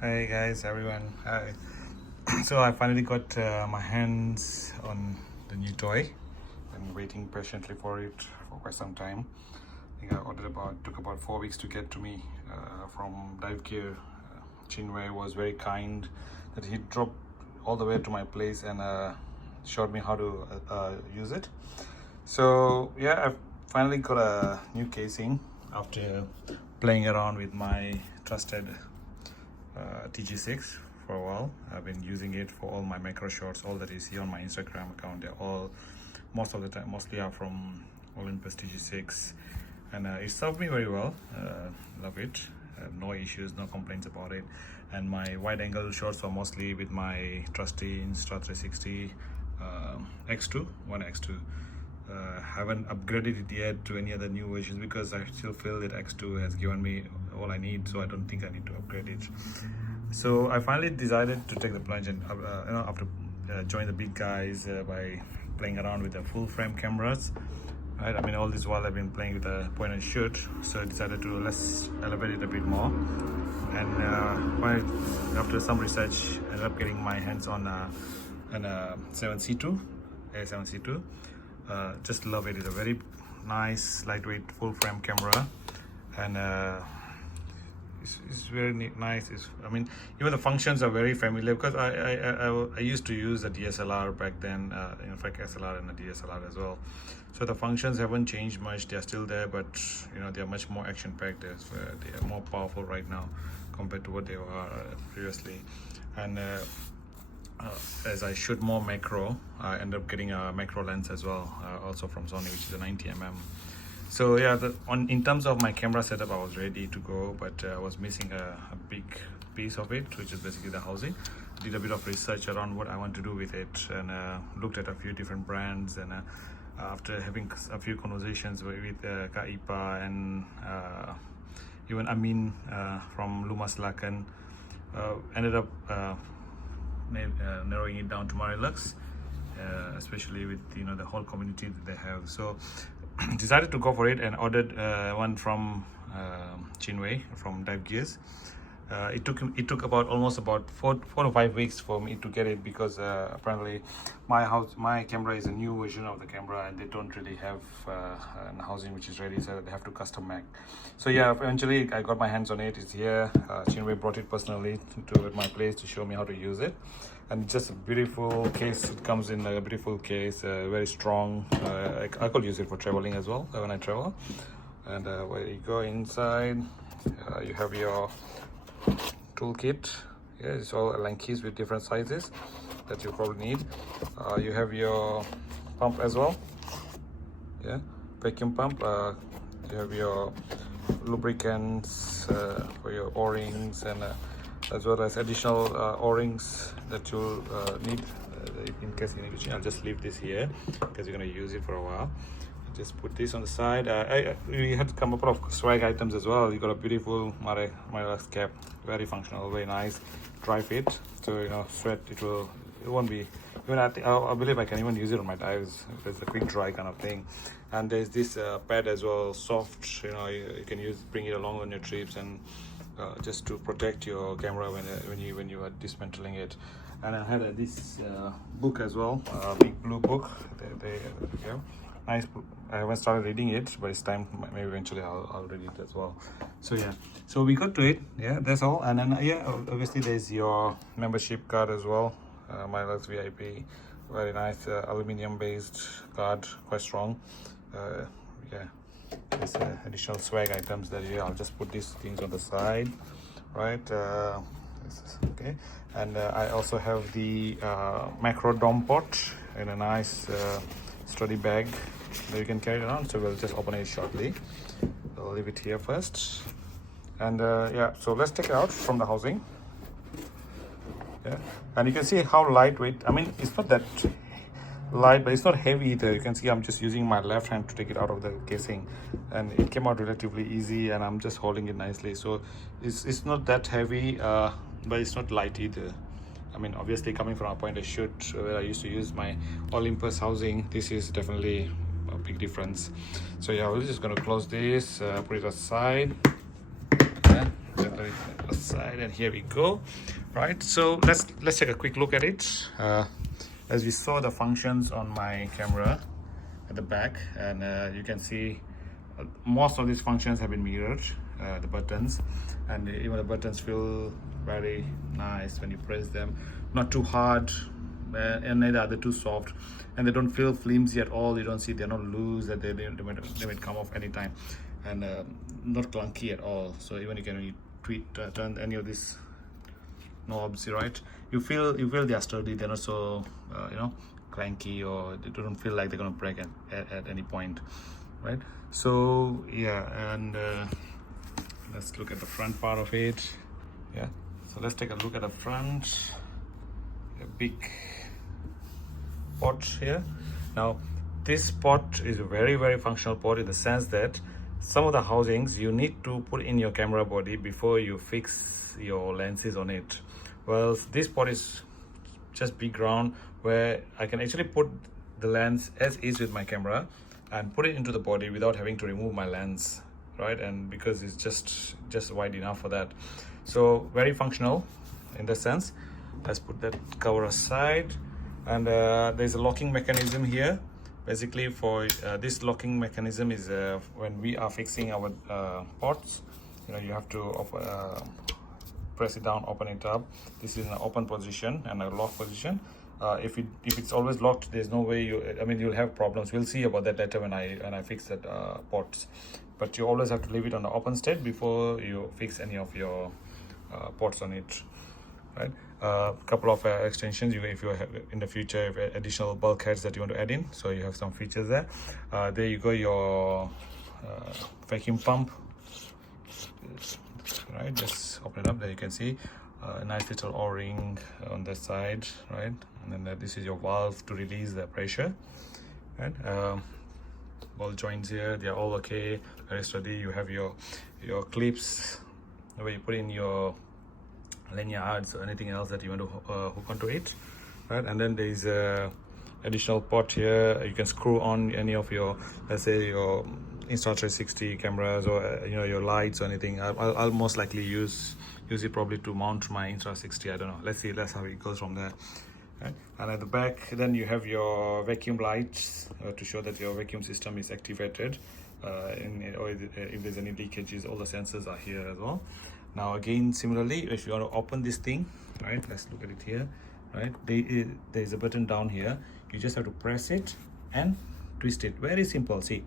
Hey guys, everyone. Hi. So I finally got my hands on the new toy. Been waiting patiently for it for quite some time. I think I ordered took about 4 weeks to get to me from Dive Gear. Chinwei was very kind that he dropped all the way to my place and showed me how to use it. So yeah, I've finally got a new casing after playing around with my trusted TG6 for a while. I've been using it for all my macro shots, all that you see on my Instagram account. They're all, most of the time, mostly are from Olympus TG6, and it served me very well. Love it. No issues, no complaints about it. And my wide angle shots are mostly with my trusty Insta360 X2, one X2. Haven't upgraded it yet to any other new versions because I still feel that X2 has given me all I need, so I don't think I need to upgrade it. So I finally decided to take the plunge and after join the big guys by playing around with the full frame cameras, right? I mean, all this while I've been playing with a point and shoot, so I decided to let's elevate it a bit more. And after some research, I ended up getting my hands on an A7CII, A7CII. Just love it. It's a very nice lightweight full frame camera, and it's very nice. I mean, even the functions are very familiar because I used to use a DSLR back then, in fact SLR and a DSLR as well. So the functions haven't changed much. They're still there, but you know, they're much more action packed. They are more powerful right now compared to what they were previously. And as I shoot more macro, I end up getting a macro lens as well, also from Sony, which is a 90mm. So yeah, in terms of my camera setup, I was ready to go, but I was missing a big piece of it, which is basically the housing. Did a bit of research around what I want to do with it, and looked at a few different brands, and after having a few conversations with Kak Ipa and even Amin from Lumas Lakan, ended up narrowing it down to Marelux, especially with the whole community that they have. So decided to go for it and ordered one from Chinwei from Dive Gears. It took almost about four to 5 weeks for me to get it because apparently my camera is a new version of the camera and they don't really have an housing which is ready, so they have to custom make. So yeah, eventually I got my hands on it. It's here. Chinwei brought it personally to my place to show me how to use it, and just a beautiful case. It comes in a beautiful case, very strong. I could use it for traveling as well when I travel. And where you go inside, you have your toolkit. Yeah, it's all Allen keys with different sizes that you probably need. You have your pump as well, yeah, vacuum pump. You have your lubricants for your o-rings, and as well as additional o-rings that you'll need in case you need to change. I'll just leave this here because you're going to use it for a while. Just put this on the side. We had come up with swag items as well. You got a beautiful Marelux cap, very functional, very nice, dry fit. So sweat, it won't be. Even I believe I can even use it on my dives. It's a quick dry kind of thing. And there's this pad as well, soft. You can bring it along on your trips, and just to protect your camera when you are dismantling it. And I had this book as well, big blue book. Yeah. Nice book. I haven't started reading it, but it's time. Maybe eventually I'll read it as well. So yeah, so we got to it. Yeah, that's all. And then yeah, obviously there's your membership card as well. Marelux VIP, very nice aluminium based card, quite strong. Yeah, there's additional swag items that I'll just put these things on the side, right? Okay. And I also have the macro dom pot in a nice sturdy bag that you can carry it around. So we'll just open it shortly. I'll leave it here first, and yeah, so let's take it out from the housing. Yeah, and you can see how lightweight. I mean, it's not that light, but it's not heavy either. You can see I'm just using my left hand to take it out of the casing, and it came out relatively easy, and I'm just holding it nicely. So it's not that heavy, but it's not light either. I mean, obviously coming from a point and shoot where I used to use my Olympus housing, this is definitely a big difference. So yeah, we're just going to close this, put it aside, and let it side, and here we go. Right, so let's take a quick look at it. As we saw the functions on my camera at the back, and you can see most of these functions have been mirrored, the buttons, and even the buttons feel very nice when you press them. Not too hard, and neither are they too soft, and they don't feel flimsy at all. You don't see they're not loose, that they might come off anytime, and not clunky at all. So even you can turn any of these knobs, right, you feel they are sturdy. They're not so clanky, or they don't feel like they're gonna break at any point, right? So yeah, and let's look at the front part of it. Yeah, so let's take a look at the front. A big pot here. Now this pot is a very functional pot, in the sense that some of the housings you need to put in your camera body before you fix your lenses on it. Well, this pot is just big round, where I can actually put the lens as is with my camera and put it into the body without having to remove my lens, right? And because it's just wide enough for that, so very functional in that sense. Let's put that cover aside, and there's a locking mechanism here. Basically, for this locking mechanism is when we are fixing our pots, you have to press it down, open it up. This is an open position and a lock position. If it's always locked, there's no way you'll have problems. We'll see about that later when I fix that pots. But you always have to leave it on the open state before you fix any of your pots on it, right? Couple of extensions if you have in the future, if additional bulkheads that you want to add in, so you have some features there. There you go, your vacuum pump, right? Just open it up. There you can see a nice little o-ring on that side, right? And then this is your valve to release the pressure, right? Ball joints here, they're all okay, very sturdy. You have your clips where you put in your lanyards or anything else that you want to hook onto it, right? And then there's a additional pot here. You can screw on any of your, let's say, your Insta360 cameras, or your lights or anything. I'll most likely use it probably to mount my Insta360. I don't know. Let's see. That's how it goes from there. Right? And at the back, then you have your vacuum lights to show that your vacuum system is activated. Or if there's any leakages, all the sensors are here as well. Now again, similarly, if you want to open this thing, right, let's look at it here, right? There's a button down here. You just have to press it and twist it. Very simple. See,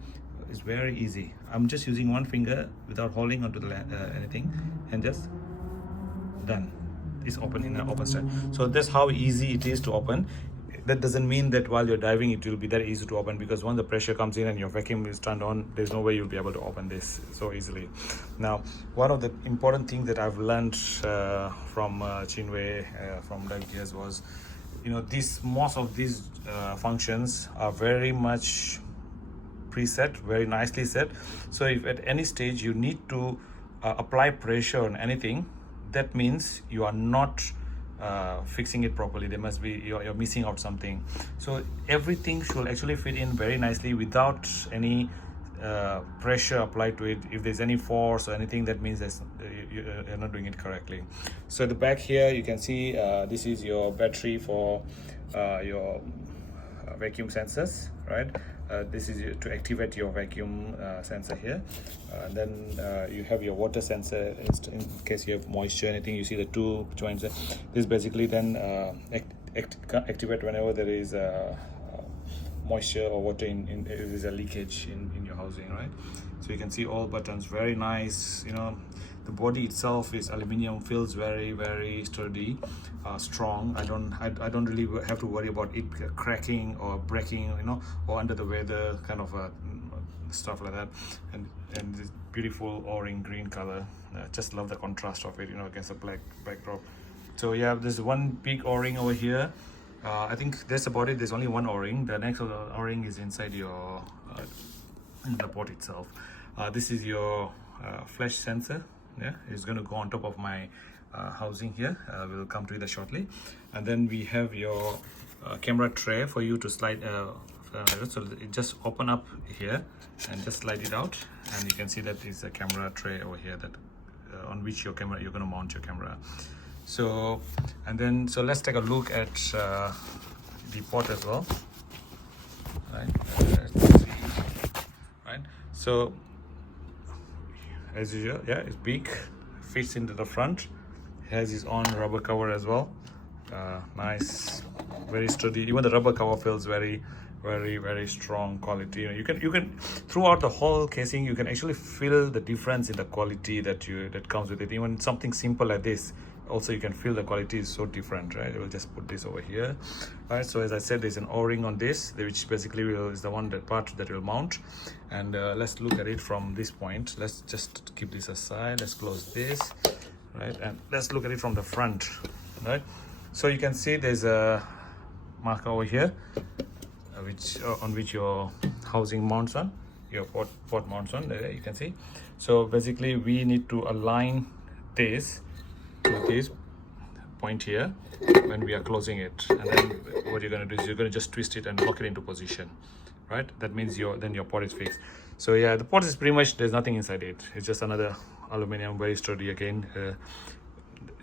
it's very easy. I'm just using one finger without holding onto the anything, and just done. It's open in an open state. So that's how easy it is to open. That doesn't mean that while you're diving it will be that easy to open, because once the pressure comes in and your vacuum is turned on, there's no way you'll be able to open this so easily. Now, one of the important things that I've learned from Chinwei, from Dive Gears, was most of these functions are very much preset, very nicely set. So if at any stage you need to apply pressure on anything, that means you are not fixing it properly. There must be, you're missing out something. So everything should actually fit in very nicely without any pressure applied to it. If there's any force or anything, that means that you're not doing it correctly. So at the back here, you can see this is your battery for your vacuum sensors, right? This is to activate your vacuum sensor here. And then you have your water sensor in case you have moisture, anything. You see the two joints there. This basically then activate whenever there is moisture or water if there's a leakage in your housing, right? So you can see all buttons, very nice. The body itself is aluminium, feels very sturdy, strong. I don't really have to worry about it cracking or breaking, or under the weather, kind of stuff like that. And this beautiful o-ring green color. Just love the contrast of it, against the black backdrop. So yeah, there's one big o-ring over here. I think that's about it. There's only one o-ring. The next o-ring is inside your in the pot itself. This is your flash sensor. Yeah, it's going to go on top of my housing here. We'll come to that shortly. And then we have your camera tray for you to slide. So it just open up here and just slide it out, and you can see that is a camera tray over here that on which you're going to mount your camera. So let's take a look at the port as well, right? Let's see. Right, so as usual, yeah, it's big, fits into the front, has its own rubber cover as well. Nice, very sturdy. Even the rubber cover feels very strong quality. You can throughout the whole casing you can actually feel the difference in the quality that comes with it. Even something simple like this, also you can feel the quality is so different, right? We'll just put this over here, right? So as I said, there's an o-ring on this, which basically is the part that will mount. And let's look at it from this point. Let's just keep this aside, let's close this, right? And let's look at it from the front, right? So you can see there's a marker over here, on which your housing mounts on, your port mounts on. There you can see. So basically we need to align this to this point here when we are closing it, and then what you're going to do is you're going to just twist it and lock it into position, right? That means then your port is fixed. So yeah, the port is pretty much, there's nothing inside it. It's just another aluminum, very sturdy again.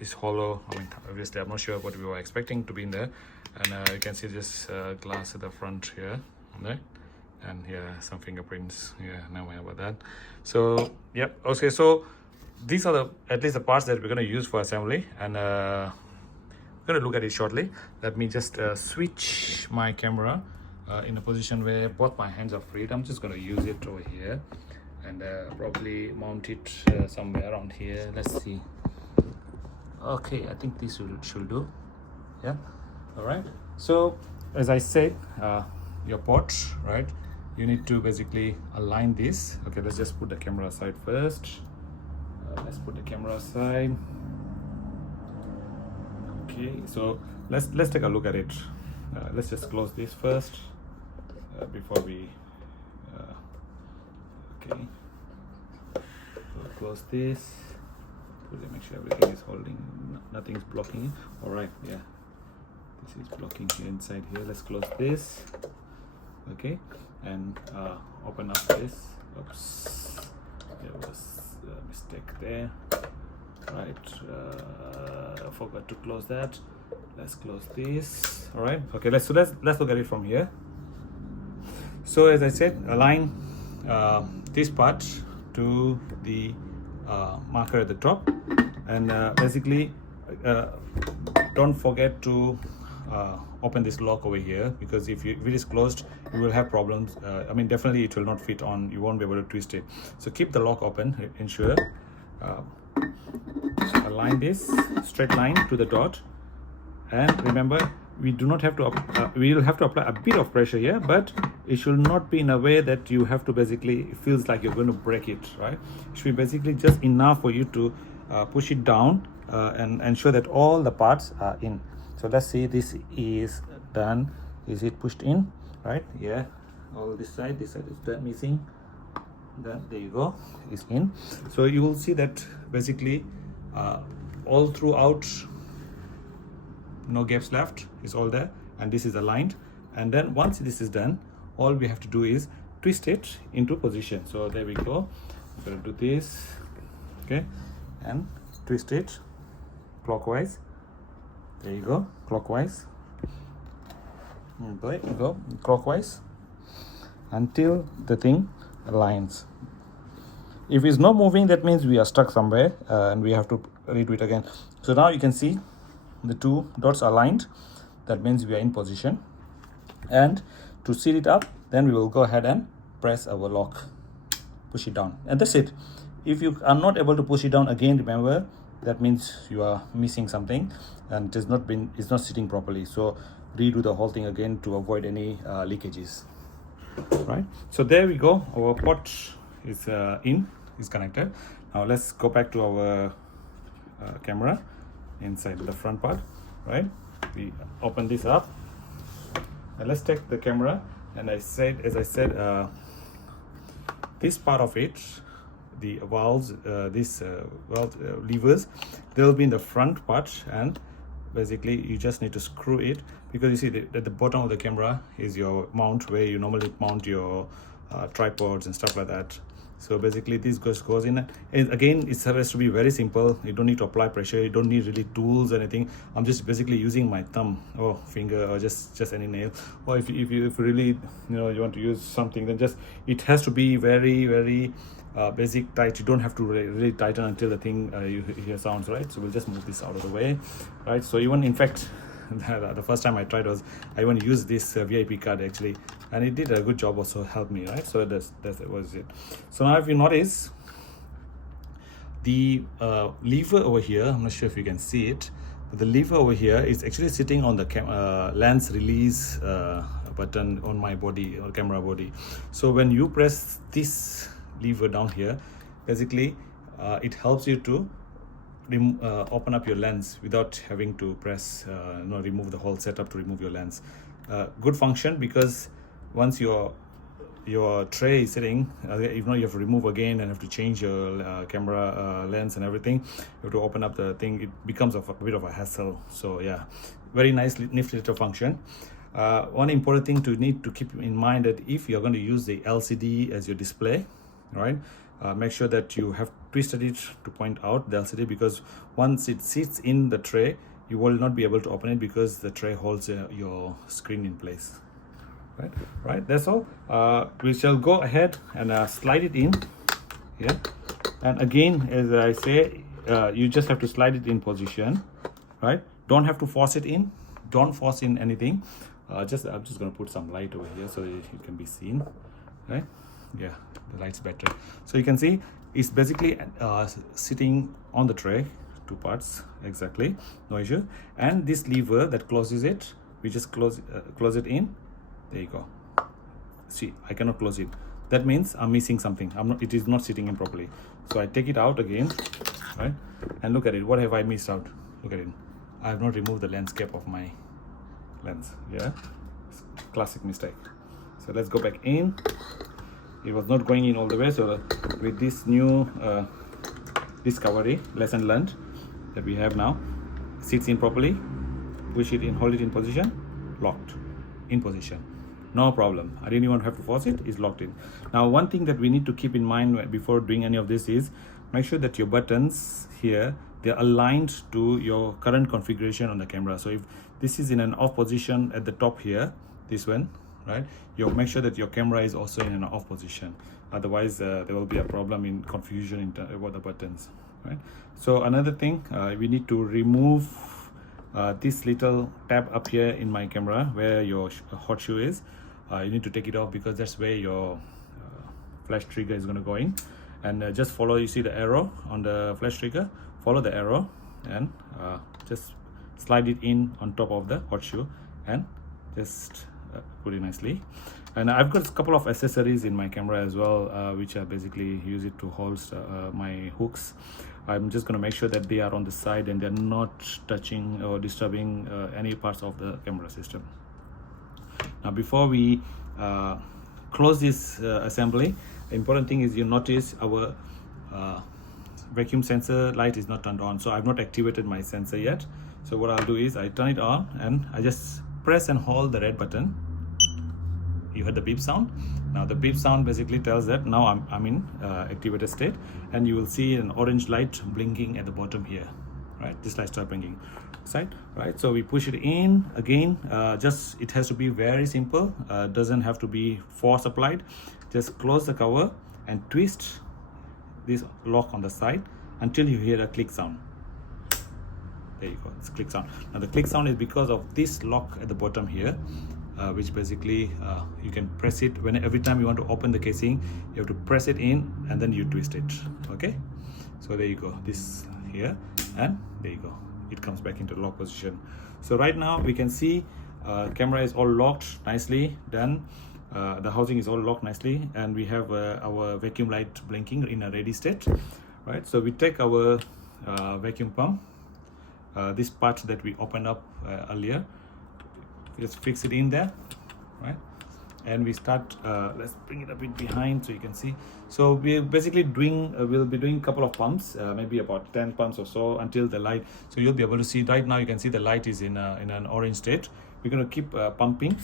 It's hollow. I mean, obviously I'm not sure what we were expecting to be in there. And you can see this glass at the front here, right? And yeah, some fingerprints. Yeah, no worry about that. So yep, okay, so these are at least the parts that we're going to use for assembly, and we're going to look at it shortly. Let me just switch my camera in a position where both my hands are free. I'm just going to use it over here and probably mount it somewhere around here. Let's see. Okay, I think this should do. Yeah, all right. So as I said, your port, right, you need to basically align this. Okay, let's just put the camera aside first. Let's put the camera aside. Okay, so let's take a look at it. Let's just close this first before we okay, so close this. Make sure everything is holding, nothing is blocking it. All right, yeah, this is blocking here inside here. Let's close this. Okay, and open up this. Oops, there was a mistake there. Right, I forgot to close that. Let's close this. All right, okay, let's look at it from here. So as I said, align this part to the marker at the top, and basically don't forget to open this lock over here, because if it is closed you will have problems. I mean, definitely it will not fit on, you won't be able to twist it. So keep the lock open, ensure align this straight line to the dot, and remember we do not have to we will have to apply a bit of pressure here, but it should not be in a way that you have to basically, it feels like you're going to break it, right? It should be basically just enough for you to push it down and ensure that all the parts are in. So let's see, this is done. Is it pushed in? Right, yeah, all this side is missing. Then there you go, is in. So you will see that basically all throughout, no gaps left, is all there, and this is aligned. And then once this is done, all we have to do is twist it into position. So there we go. I'm going to do this, okay, and twist it clockwise. There you go, clockwise. There you go, clockwise, until the thing aligns. If it's not moving, that means we are stuck somewhere and we have to redo it again. So now you can see the two dots aligned. That means we are in position. And to seal it up, then we will go ahead and press our lock, push it down, and that's it. If you are not able to push it down again, remember that means you are missing something and it's not sitting properly. So redo the whole thing again to avoid any leakages, right? So there we go, our port is is connected. Now let's go back to our camera inside the front part, right? We open this up and let's take the camera, and as I said, this part of it, the valves, levers, they'll be in the front part, and basically you just need to screw it, because you see at the bottom of the camera is your mount where you normally mount your tripods and stuff like that. So basically this goes in, and again it has to be very simple. You don't need to apply pressure, you don't need really tools or anything. I'm just basically using my thumb or finger or just any nail, or if you really you want to use something, then just it has to be very basic tight. You don't have to really tighten until the thing you hear sounds, right? So we'll just move this out of the way, right? So even in fact the first time I tried was I even used this VIP card actually, and it did a good job, also helped me, right? So that was it. So now if you notice the lever over here, I'm not sure if you can see it, but the lever over here is actually sitting on the lens release button on my body or camera body. So when you press this lever down here, basically it helps you to open up your lens without having to press remove the whole setup to remove your lens. Good function, because once your tray is sitting, you have to remove again and have to change your camera lens and everything. You have to open up the thing. It becomes a bit of a hassle. So yeah, very nice nifty little function. One important thing to need to keep in mind, that if you're going to use the LCD as your display, right, make sure that you have twisted it to point out the LCD, because once it sits in the tray, you will not be able to open it because the tray holds your screen in place. Right, that's all. We shall go ahead and slide it in here, and again, as I say, you just have to slide it in position, right? Don't have to force it in, don't force in anything. I'm just going to put some light over here so you can be seen, right? Yeah, the light's better. So you can see it's basically sitting on the tray, two parts exactly, no issue. And this lever that closes it, we just close it in. There you go. See, I cannot close it. That means I'm missing something. It is not sitting in properly. So I take it out again, right? And look at it. What have I missed out? Look at it. I have not removed the lens cap of my lens. Yeah, classic mistake. So let's go back in. It was not going in all the way, so with this new discovery, lesson learned, that we have now, sits in properly, push it in, hold it in position, locked in position, no problem. I didn't even have to force it, it's locked in. Now one thing that we need to keep in mind before doing any of this is make sure that your buttons here, they're aligned to your current configuration on the camera. So if this is in an off position at the top here, this one, right, you make sure that your camera is also in an off position, otherwise there will be a problem in confusion in about the buttons, right? So another thing, we need to remove this little tab up here in my camera where your hot shoe is. You need to take it off, because that's where your flash trigger is going to go in. And just follow, you see the arrow on the flash trigger, follow the arrow and just slide it in on top of the hot shoe and just put it nicely. And I've got a couple of accessories in my camera as well, which I basically use it to hold my hooks. I'm just going to make sure that they are on the side and they're not touching or disturbing any parts of the camera system. Now before we close this assembly, the important thing is you notice our vacuum sensor light is not turned on. So I've not activated my sensor yet. So what I'll do is I turn it on and I just press and hold the red button. You heard the beep sound. Now the beep sound basically tells that now I'm in activated state, and you will see an orange light blinking at the bottom here, right? This light start blinking, right? So we push it in again. Just it has to be very simple. Doesn't have to be force applied. Just close the cover and twist this lock on the side until you hear a click sound. There you go, it's click sound. Now the click sound is because of this lock at the bottom here, which basically you can press it every time you want to open the casing. You have to press it in and then you twist it. Okay, so there you go, this here, and there you go, it comes back into lock position. So right now we can see camera is all locked nicely done. The housing is all locked nicely, and we have our vacuum light blinking in a ready state, right? So we take our vacuum pump, this part that we opened up earlier, just fix it in there, right? And we start, let's bring it a bit behind so you can see. So we're basically doing, we'll be doing a couple of pumps, maybe about 10 pumps or so until the light. So you'll be able to see right now, you can see the light is in an orange state, we're going to keep pumping.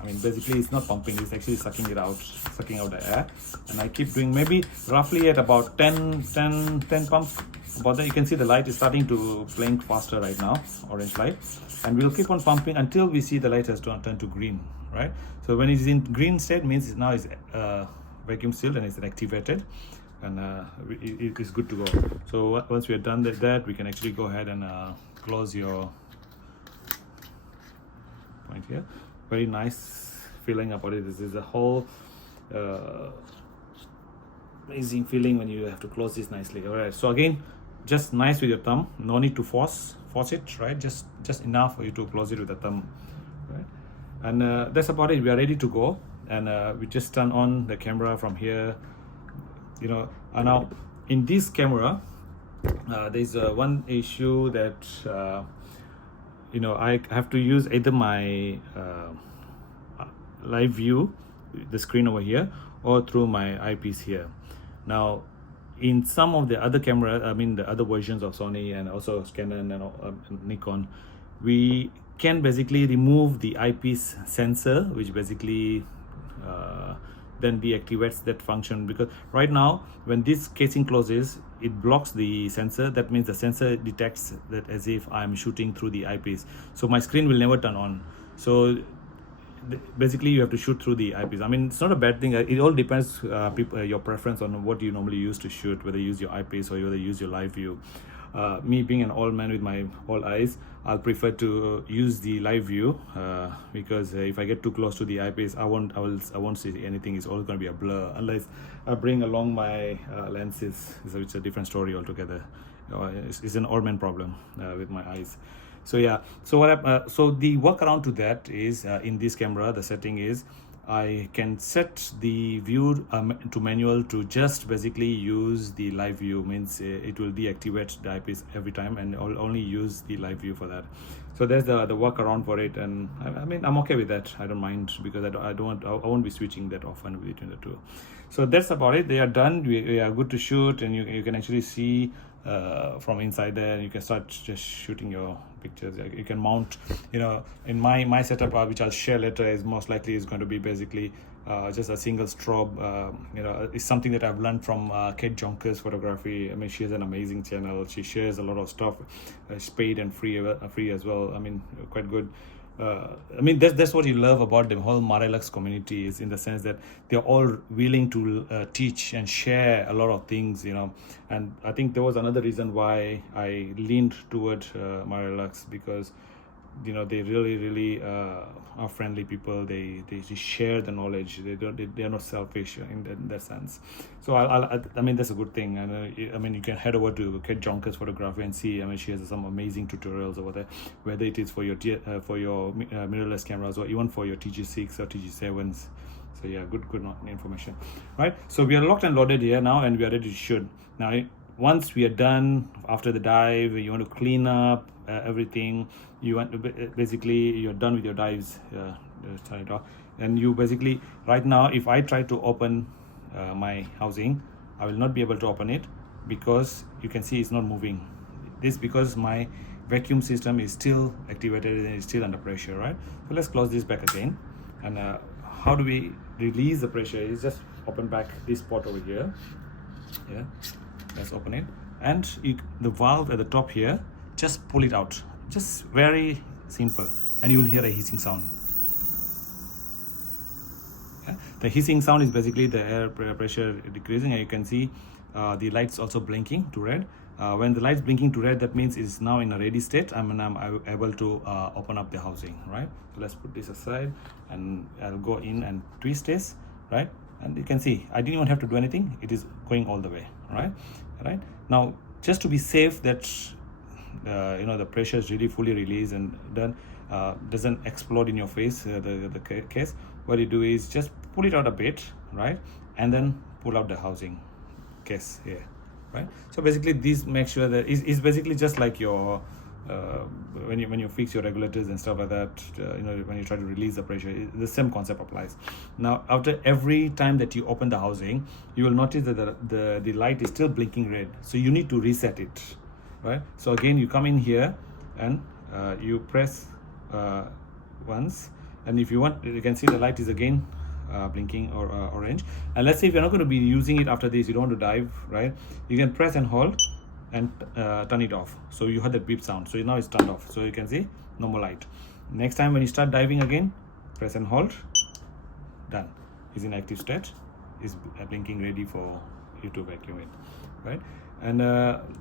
I mean, basically it's not pumping, it's actually sucking out the air, and I keep doing maybe roughly at about 10 pumps. But then you can see the light is starting to blink faster right now, orange light, and we'll keep on pumping until we see the light has turned to green, right? So when it's in green state means now it's vacuum sealed and it's activated, and it is good to go. So once we are done with that, we can actually go ahead and close your point here. Very nice feeling about it. This is a whole amazing feeling when you have to close this nicely. All right, so again, just nice with your thumb, no need to force it, right? Just enough for you to close it with the thumb, right? And that's about it. We are ready to go, and we just turn on the camera from here, you know. And now in this camera there's one issue that you know, I have to use either my live view, the screen over here, or through my eyepiece here. Now in some of the other camera, I mean the other versions of Sony and also Canon and Nikon, we can basically remove the eyepiece sensor, which basically then deactivates that function, because right now when this casing closes, it blocks the sensor. That means the sensor detects that as if I'm shooting through the eyepiece, so my screen will never turn on. So basically you have to shoot through the eyepiece. I mean, it's not a bad thing. It all depends your preference on what you normally use to shoot, whether you use your eyepiece or whether you use your live view. Me being an old man with my old eyes, I'll prefer to use the live view because if I get too close to the eyepiece, I won't see anything. It's all going to be a blur unless I bring along my lenses, which is a different story altogether. It's an old man problem with my eyes. So yeah, so so the workaround to that is in this camera, the setting is I can set the view to manual to just basically use the live view. Means it will deactivate the eyepiece every time, and I'll only use the live view for that. So there's the workaround for it, and I mean I'm okay with that. I don't mind, because I won't be switching that often between the two. So that's about it. They are done. We are good to shoot, and you can actually see from inside there. You can start just shooting your pictures. You can mount, you know, in my setup, which I'll share later, is most likely is going to be basically just a single strobe. You know, it's something that I've learned from Kate Jonker's photography. I mean, she has an amazing channel. She shares a lot of stuff. It's paid and free as well. I mean, quite good. I mean, that's what you love about the whole Marelux community, is in the sense that they're all willing to teach and share a lot of things, you know. And I think there was another reason why I leaned toward Marelux, because you know they really are friendly people. They share the knowledge. They're not selfish in that sense. So I mean that's a good thing. And I mean you can head over to Kate Jonker's photography and see. I mean she has some amazing tutorials over there, whether it is for your mirrorless cameras or even for your TG6 or TG7s. So yeah, good information, right? So we are locked and loaded here now, and we are ready to shoot. Now once we are done after the dive, you want to clean up everything. You want to basically you're done with your dives, turn it off, and you basically right now if I try to open my housing, I will not be able to open it because you can see it's not moving. This because my vacuum system is still activated and it's still under pressure, right? So let's close this back again. And how do we release the pressure? Is just open back this spot over here. Yeah, let's open it, and the valve at the top here, just pull it out. Just very simple, and you will hear a hissing sound. Yeah? The hissing sound is basically the air pressure decreasing, and you can see the lights also blinking to red. When the lights blinking to red, that means it's now in a ready state. I'm able to open up the housing, right? So let's put this aside, and I'll go in and twist this, right? And you can see I didn't even have to do anything. It is going all the way, right? Now, just to be safe that you know the pressure is really fully released and then doesn't explode in your face, the case, what you do is just pull it out a bit, right? And then pull out the housing case here, right? So basically this makes sure that it's basically just like your when you fix your regulators and stuff like that, you know, when you try to release the pressure, the same concept applies. Now after every time that you open the housing, you will notice that the light is still blinking red, so you need to reset it, right? So again you come in here and you press once, and if you want, you can see the light is again blinking or orange. And let's say if you're not going to be using it after this, you don't want to dive, right? You can press and hold and turn it off, so you heard that beep sound. So now it's turned off, so you can see no more light. Next time when you start diving again, press and hold, done. Is in active state, is blinking, ready for you to vacuum it, right? And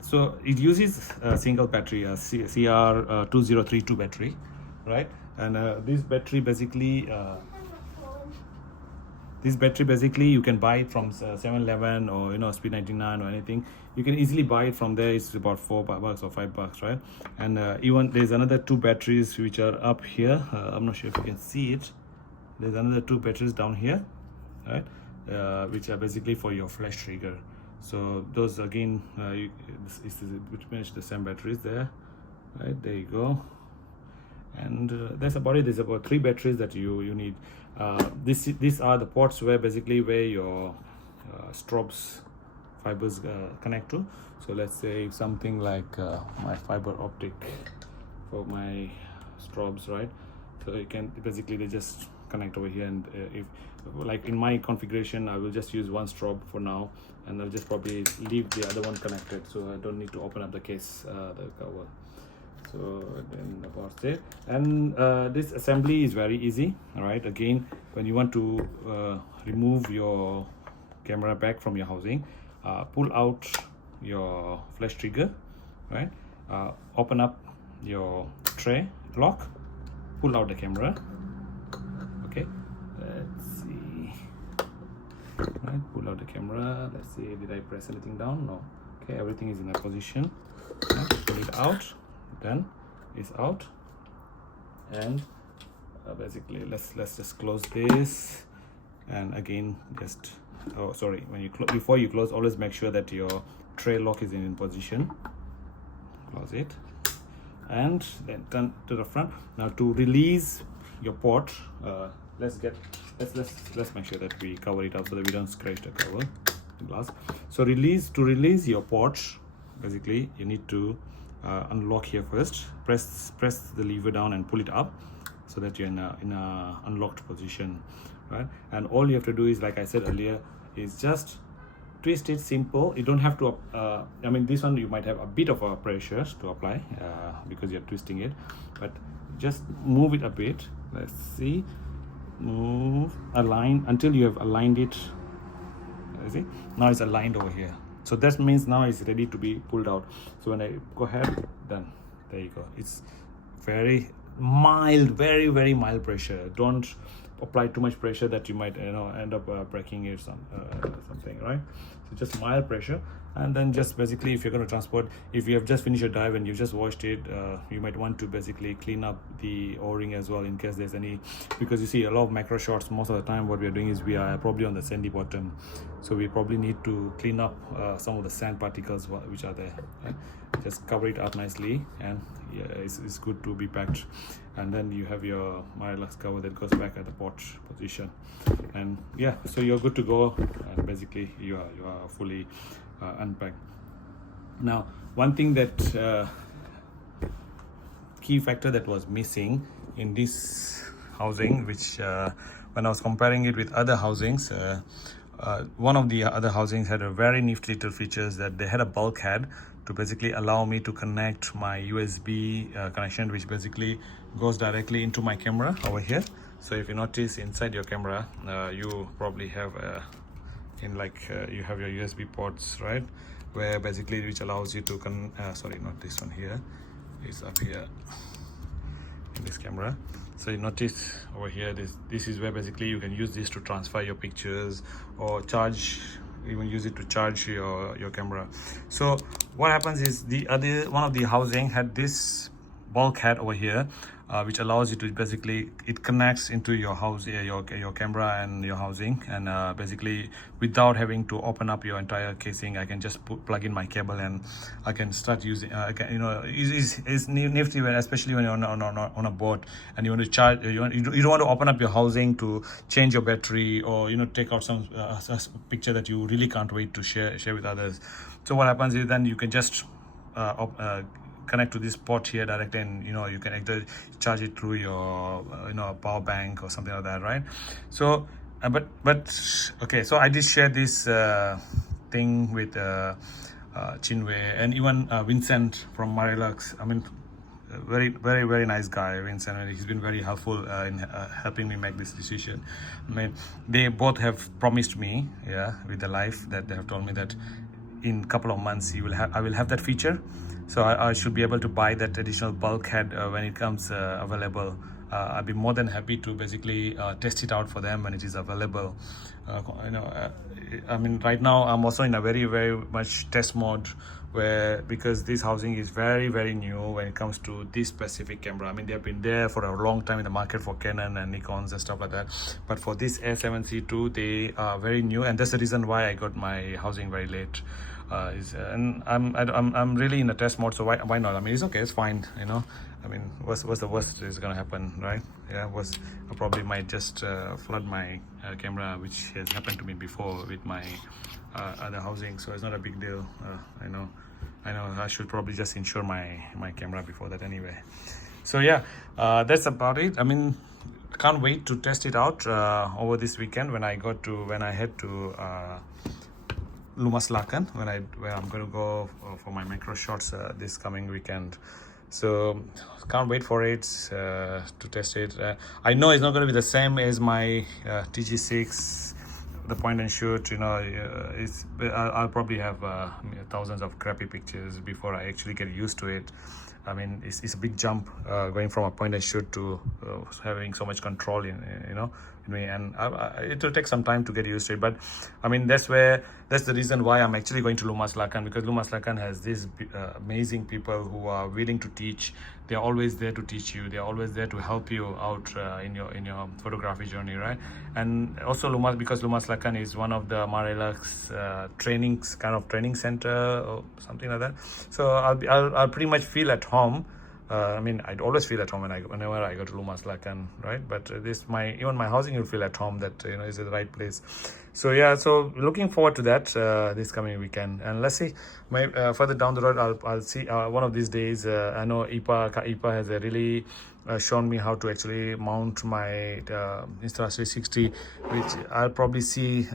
so it uses a single battery, a CR2032 battery, right? And this battery basically you can buy it from 7-Eleven or Speed 99 or anything. You can easily buy it from there. It's about $4 or $5, right? And even there's another 2 batteries which are up here. I'm not sure if you can see it. There's another 2 batteries down here, right? Which are basically for your flash trigger. So those again, which match the same batteries there, right? There you go. And that's about it. There's about 3 batteries that you need. These are the ports where your strobes fibers connect to. So let's say something like my fiber optic for my strobes, right? So you can basically, they just connect over here, and if like in my configuration, I will just use one strobe for now, and I'll just probably leave the other one connected, so I don't need to open up the case, the cover. So then about it. And this assembly is very easy. All right, again, when you want to remove your camera back from your housing, pull out your flash trigger, right? Open up your tray lock, pull out the camera. Okay, let's see. Right, pull out the camera. Let's see, did I press anything down? No. Okay, everything is in a position. Right, pull it out. Then it's out, and basically let's just close this. And again, just when you before you close, always make sure that your tray lock is in position. Close it, and then turn to the front. Now to release your port, let's make sure that we cover it up so that we don't scratch the cover, the glass. So to release your port, basically you need to unlock here first. Press the lever down and pull it up so that you're in a unlocked position, right? And all you have to do is, like I said earlier, is just twist it. Simple. You don't have to I mean, this one you might have a bit of a pressure to apply because you're twisting it, but just move it a bit. Let's see, align until you have aligned it. See, now it's aligned over here. So that means now it's ready to be pulled out. So when I go ahead, done. There you go. It's very mild, very, very mild pressure. Don't apply too much pressure that you might end up breaking it something, right? So just mild pressure. And then just basically, if you're going to transport, if you have just finished your dive and you just washed it, you might want to basically clean up the o-ring as well in case there's any, because you see a lot of macro shots, most of the time what we are doing is we are probably on the sandy bottom, so we probably need to clean up some of the sand particles which are there, right? Just cover it up nicely, and yeah, it's good to be packed. And then you have your Marelux cover that goes back at the port position, and yeah, so you're good to go, and basically you are fully unpacked. Now, one thing that key factor that was missing in this housing, which when I was comparing it with other housings, one of the other housings had a very nifty little features, that they had a bulkhead to basically allow me to connect my USB connection, which basically goes directly into my camera over here. So if you notice inside your camera, you probably have you have your USB ports, right, where basically which allows you to sorry, not this one here, it's up here in this camera. So you notice over here, this is where basically you can use this to transfer your pictures or charge, even use it to charge your camera. So what happens is one of the housing had this bulkhead over here, which allows you to basically, it connects into your house, your camera and your housing, and basically without having to open up your entire casing, I can just plug in my cable and I can start using. It's nifty, especially when you're on a boat and you want to charge. You don't want to open up your housing to change your battery, or take out some picture that you really can't wait to share with others. So what happens is then you can just connect to this port here directly, and you can either charge it through your power bank or something like that, right? So but okay, so I did share this thing with Chinwei and even Vincent from Marelux. I mean, very nice guy, Vincent, and he's been very helpful in helping me make this decision. I mean, they both have promised me, with the life, that they have told me that in a couple of months I will have that feature, so I should be able to buy that additional bulkhead when it comes available. I'll be more than happy to basically test it out for them when it is available. I mean, right now I'm also in a very much test mode, because this housing is very new when it comes to this specific camera. I mean, they have been there for a long time in the market for Canon and Nikons and stuff like that, but for this A7C II, they are very new, and that's the reason why I got my housing very late. And I'm really in a test mode, so why not? I mean, it's okay, it's fine, I mean, what's the worst is gonna happen, right? I probably might just flood my camera, which has happened to me before with my other housing, so it's not a big deal. I know I should probably just insure my camera before that anyway. So that's about it. I mean, can't wait to test it out over this weekend when I head to Lumaslakan, where I'm going to go for my macro shots this coming weekend. So can't wait for it to test it. I know it's not going to be the same as my TG6, the point and shoot. I'll probably have thousands of crappy pictures before I actually get used to it. I mean, it's a big jump going from a point and shoot to having so much control in me, and it will take some time to get used to it. But I mean, that's the reason why I'm actually going to Lumaslakan, because Lumaslakan has these amazing people who are willing to teach. They're always there to teach you. They're always there to help you out in your photography journey, right? And also because Lumaslakan is one of the Marelux training center or something like that. So I'll pretty much feel at home. I mean, I'd always feel at home whenever I go to Lumaslakan, right? But even my housing will feel at home, that is the right place. So so looking forward to that this coming weekend, and let's see. Further down the road, I'll see one of these days. I know Ipa has really shown me how to actually mount my Insta360, which I'll probably see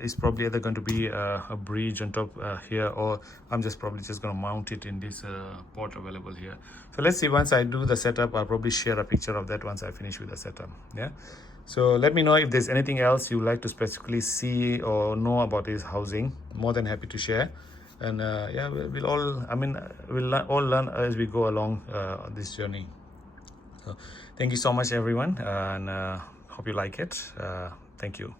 is probably either going to be a bridge on top here, or I'm probably just going to mount it in this port available here. So let's see. Once I do the setup, I'll probably share a picture of that once I finish with the setup. So let me know if there's anything else you'd like to specifically see or know about this housing. More than happy to share. And we'll all learn as we go along on this journey. So thank you so much, everyone, and hope you like it. Thank you.